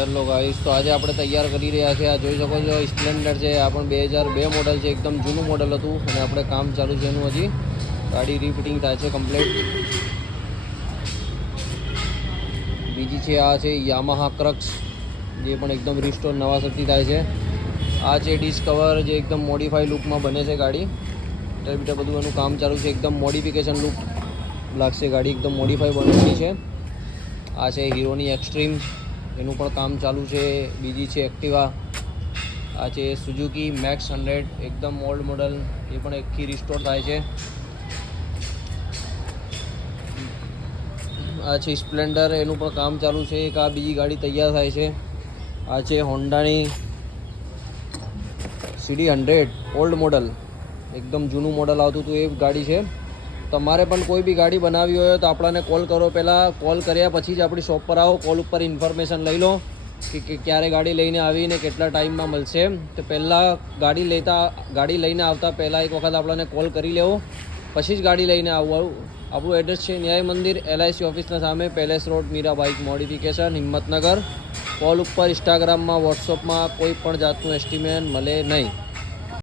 Hello guys, તો આજે આપણે તૈયાર કરી રહ્યા છે. આ જોઈ શકો છો સ્પ્લેન્ડર છે. આ પણ 2002 મોડલ છે, એકદમ જૂનું મોડલ હતું અને આપણે કામ ચાલુ છે એનું. હજી ગાડી રીફિટિંગ થાય છે કમ્પ્લીટ. બીજી છે આ છે યામાહા ક્રક્સ, જે પણ એકદમ રિસ્ટોર નવાસરથી થાય છે. આ છે ડિસ્કવર, જે એકદમ મોડિફાઈ લુકમાં બને છે ગાડી. બીટા બધું એનું કામ ચાલુ છે, એકદમ મોડિફિકેશન લુક લાગશે ગાડી, એકદમ મોડિફાઈ બનેલી છે. આ છે હીરોની એક્સ્ટ્રીમ, એનું પણ કામ ચાલુ છે. બીજી છે એક્ટિવા. આ છે સુઝુકી મેક્સ 100, એકદમ ઓલ્ડ મોડલ, એ પણ એકથી રિસ્ટોર થાય છે. આ છે સ્પ્લેન્ડર, એનું પણ કામ ચાલુ છે. એક આ બીજી ગાડી તૈયાર થાય છે. આ છે હોન્ડાની સીડી 100, ઓલ્ડ મોડલ, એકદમ જૂનું મોડલ આવતું હતું એ ગાડી છે. તમારે પણ કોઈ બી ગાડી બનાવવી હોય તો આપણને કોલ કરો. પહેલાં કોલ કર્યા પછી જ આપણી શોપ પર આવો. કોલ ઉપર ઇન્ફોર્મેશન લઈ લો કે ક્યારે ગાડી લઈને આવીને કેટલા ટાઈમમાં મળશે. તો પહેલાં ગાડી લઈને આવતા પહેલાં એક વખત આપણને કોલ કરી લેવો, પછી જ ગાડી લઈને આવવું. આપણું એડ્રેસ છે ન્યાય મંદિર, LIC ઓફિસના સામે, palace road, Meera bike modification, Himmatnagar. Call ઉપર, ઇન્સ્ટાગ્રામમાં, વોટ્સઅપમાં કોઈ પણ જાતનું એસ્ટિમેટ મળે નહીં.